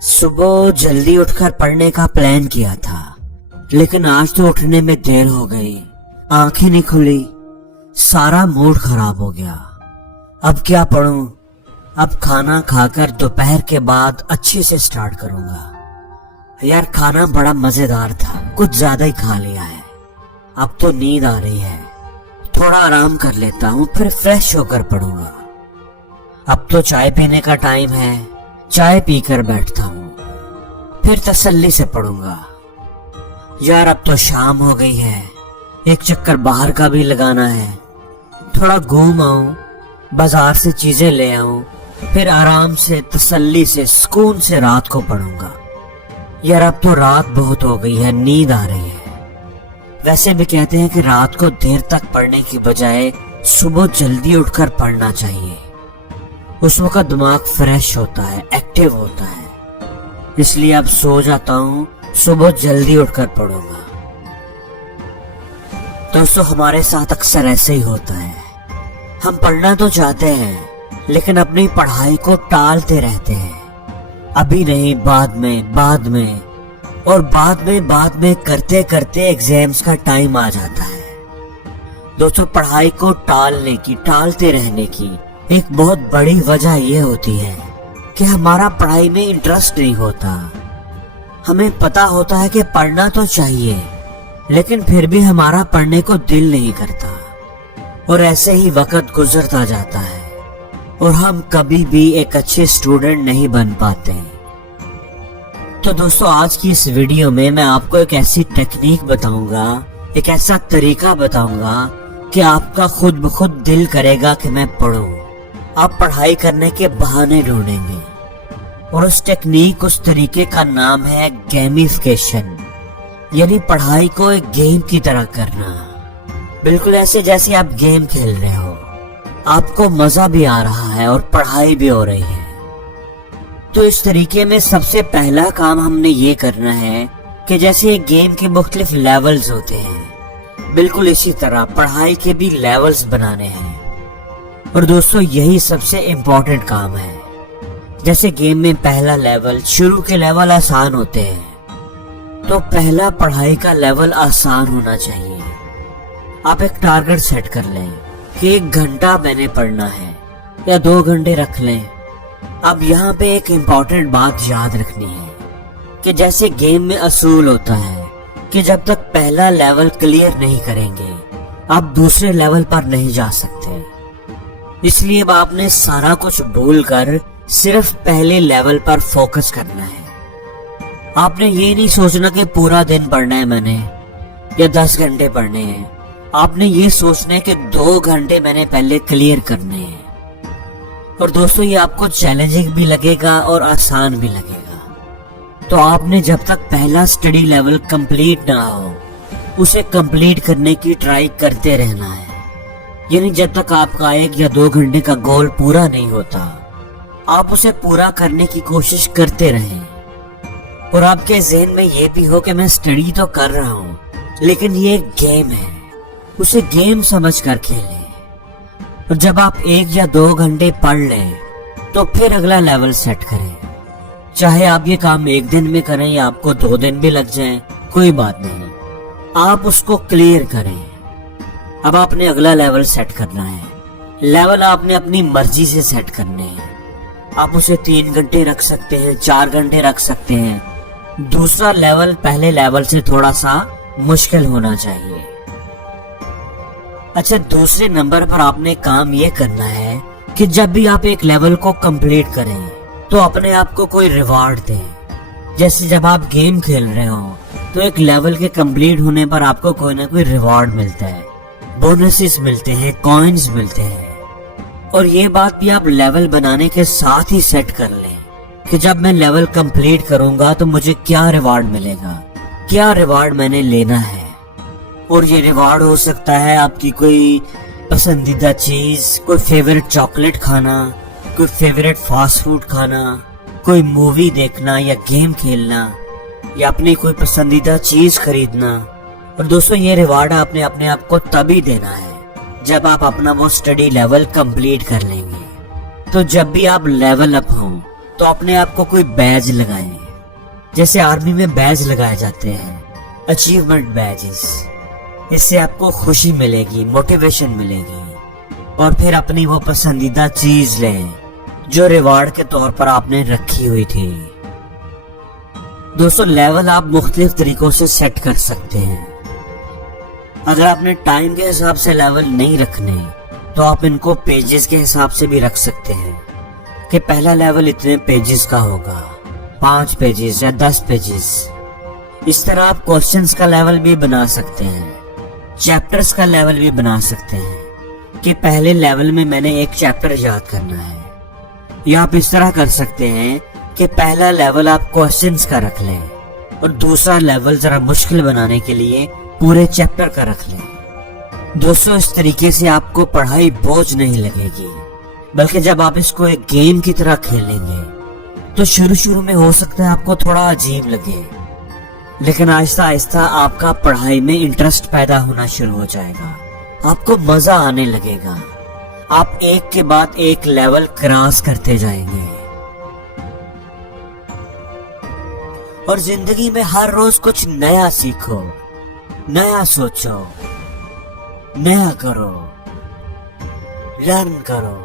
सुबह जल्दी उठकर पढ़ने का प्लान किया था, लेकिन आज तो उठने में देर हो गई। आंखें नहीं खुली, सारा मूड खराब हो गया। अब क्या पढूं? अब खाना खाकर दोपहर के बाद अच्छे से स्टार्ट करूंगा। यार खाना बड़ा मजेदार था, कुछ ज्यादा ही खा लिया है। अब तो नींद आ रही है, थोड़ा आराम कर लेता हूँ, फिर फ्रेश होकर पढ़ूंगा। अब तो चाय पीने का टाइम है, चाय पीकर बैठता हूँ, फिर तसल्ली से पढ़ूंगा। यार अब तो शाम हो गई है, एक चक्कर बाहर का भी लगाना है। थोड़ा घूम आऊं, बाजार से चीजें ले आऊं, फिर आराम से तसल्ली से सुकून से रात को पढ़ूंगा। यार अब तो रात बहुत हो गई है, नींद आ रही है। वैसे भी कहते हैं कि रात को देर तक पढ़ने की बजाय सुबह जल्दी उठकर पढ़ना चाहिए। उस वक्त दिमाग फ्रेश होता है, एक्टिव होता है। इसलिए अब सो जाता हूँ, सुबह जल्दी उठकर पढ़ूंगा। दोस्तों हमारे साथ अक्सर ऐसे ही होता है, हम पढ़ना तो चाहते हैं लेकिन अपनी पढ़ाई को टालते रहते हैं। अभी नहीं, बाद में और बाद में करते करते एग्जाम्स का टाइम आ जाता है। दोस्तों पढ़ाई को टालते रहने की एक बहुत बड़ी वजह यह होती है कि हमारा पढ़ाई में इंटरेस्ट नहीं होता। हमें पता होता है कि पढ़ना तो चाहिए, लेकिन फिर भी हमारा पढ़ने को दिल नहीं करता और ऐसे ही वक्त गुजरता जाता है और हम कभी भी एक अच्छे स्टूडेंट नहीं बन पाते। तो दोस्तों आज की इस वीडियो में मैं आपको एक ऐसी टेक्निक बताऊंगा, एक ऐसा तरीका बताऊंगा कि आपका खुद ब खुद दिल करेगा कि मैं पढूं। आप पढ़ाई करने के बहाने ढूंढेंगे और उस टेक्निक, उस तरीके का नाम है गेमिफिकेशन, यानी पढ़ाई को एक गेम की तरह करना। बिल्कुल ऐसे जैसे आप गेम खेल रहे हो, आपको मजा भी आ रहा है और पढ़ाई भी हो रही है। तो इस तरीके में सबसे पहला काम हमने ये करना है कि जैसे एक गेम के मुख्तलिफ लेवल्स होते हैं, बिल्कुल इसी तरह पढ़ाई के भी लेवल्स बनाने हैं। और दोस्तों यही सबसे इम्पोर्टेंट काम है। जैसे गेम में पहला लेवल, शुरू के लेवल आसान होते हैं, तो पहला पढ़ाई का लेवल आसान होना चाहिए। आप एक टारगेट सेट कर लें कि 1 घंटा मैंने पढ़ना है या 2 घंटे रख लें। अब यहाँ पे एक इम्पोर्टेंट बात याद रखनी है कि जैसे गेम में असूल होता है कि जब तक पहला लेवल क्लियर नहीं करेंगे आप दूसरे लेवल पर नहीं जा सकते। इसलिए अब आपने सारा कुछ भूलकर सिर्फ पहले लेवल पर फोकस करना है। आपने ये नहीं सोचना कि पूरा दिन पढ़ना है मैंने या 10 घंटे पढ़ने हैं। आपने ये सोचना है कि 2 घंटे मैंने पहले क्लियर करने हैं। और दोस्तों ये आपको चैलेंजिंग भी लगेगा और आसान भी लगेगा। तो आपने जब तक पहला स्टडी लेवल कंप्लीट ना हो, उसे कंप्लीट करने की ट्राई करते रहना है। यानी जब तक आपका 1 या 2 घंटे का गोल पूरा नहीं होता, आप उसे पूरा करने की कोशिश करते रहें। और आपके ज़हन में ये भी हो कि मैं स्टडी तो कर रहा हूँ, लेकिन ये एक गेम है, उसे गेम समझ कर खेलें। और जब आप 1 या 2 घंटे पढ़ लें तो फिर अगला लेवल सेट करें। चाहे आप ये काम 1 दिन में करें या आपको 2 दिन भी लग जाएं, कोई बात नहीं, आप उसको क्लियर करें। अब आपने अगला लेवल सेट करना है। लेवल आपने अपनी मर्जी से सेट करने हैं। आप उसे 3 घंटे रख सकते हैं, 4 घंटे रख सकते हैं। दूसरा लेवल पहले लेवल से थोड़ा सा मुश्किल होना चाहिए। अच्छा, दूसरे नंबर पर आपने काम ये करना है कि जब भी आप एक लेवल को कंप्लीट करें तो अपने आप को कोई रिवार्ड दें। जैसे जब आप गेम खेल रहे हो तो एक लेवल के कंप्लीट होने पर आपको कोई ना कोई रिवार्ड मिलता है, बोनसेस मिलते हैं, कॉइन्स मिलते हैं। और ये बात भी आप लेवल बनाने के साथ ही सेट कर लें कि जब मैं लेवल कंप्लीट करूंगा तो मुझे क्या रिवार्ड मिलेगा, क्या रिवार्ड मैंने लेना है। और ये रिवार्ड हो सकता है आपकी कोई पसंदीदा चीज, कोई फेवरेट चॉकलेट खाना, कोई फेवरेट फास्ट फूड खाना, कोई मूवी देखना या गेम खेलना या अपनी कोई पसंदीदा चीज खरीदना। और दोस्तों ये रिवार्ड आपने अपने आप को तभी देना है जब आप अपना वो स्टडी लेवल कंप्लीट कर लेंगे। तो जब भी आप लेवल अप हो तो अपने आप को कोई बैज लगाएं, जैसे आर्मी में बैज लगाए जाते हैं, अचीवमेंट बैजेस। इससे आपको खुशी मिलेगी, मोटिवेशन मिलेगी, और फिर अपनी वो पसंदीदा चीज लें जो रिवार्ड के तौर पर आपने रखी हुई थी। दोस्तों, लेवल आप मुख्तलिफ तरीकों से सेट कर सकते हैं। अगर आपने टाइम के हिसाब से लेवल नहीं रखने तो आप इनको पेजेस के हिसाब से भी रख सकते हैं कि पहला लेवल इतने पेजेस का होगा, 5 पेजेस या 10 पेजेस। इस तरह आप क्वेश्चंस का लेवल भी बना सकते हैं, चैप्टर्स का लेवल भी बना सकते हैं कि पहले लेवल में मैंने एक चैप्टर याद करना है। या आप इस तरह कर सकते हैं कि पहला लेवल आप क्वेश्चंस का रख लें और दूसरा लेवल जरा मुश्किल बनाने के लिए पूरे चैप्टर का रख लें। दोस्तों, इस तरीके से आपको पढ़ाई बोझ नहीं लगेगी, बल्कि जब आप इसको एक गेम की तरह खेलेंगे तो शुरू में हो सकता है आपको थोड़ा अजीब लगे, लेकिन आहिस्ता आहिस्ता आपका पढ़ाई में इंटरेस्ट पैदा होना शुरू हो जाएगा, आपको मजा आने लगेगा। आप एक के बाद एक लेवल क्रॉस करते जाएंगे और जिंदगी में हर रोज कुछ नया सीखो, नया सोचो, नया करो, लर्न करो।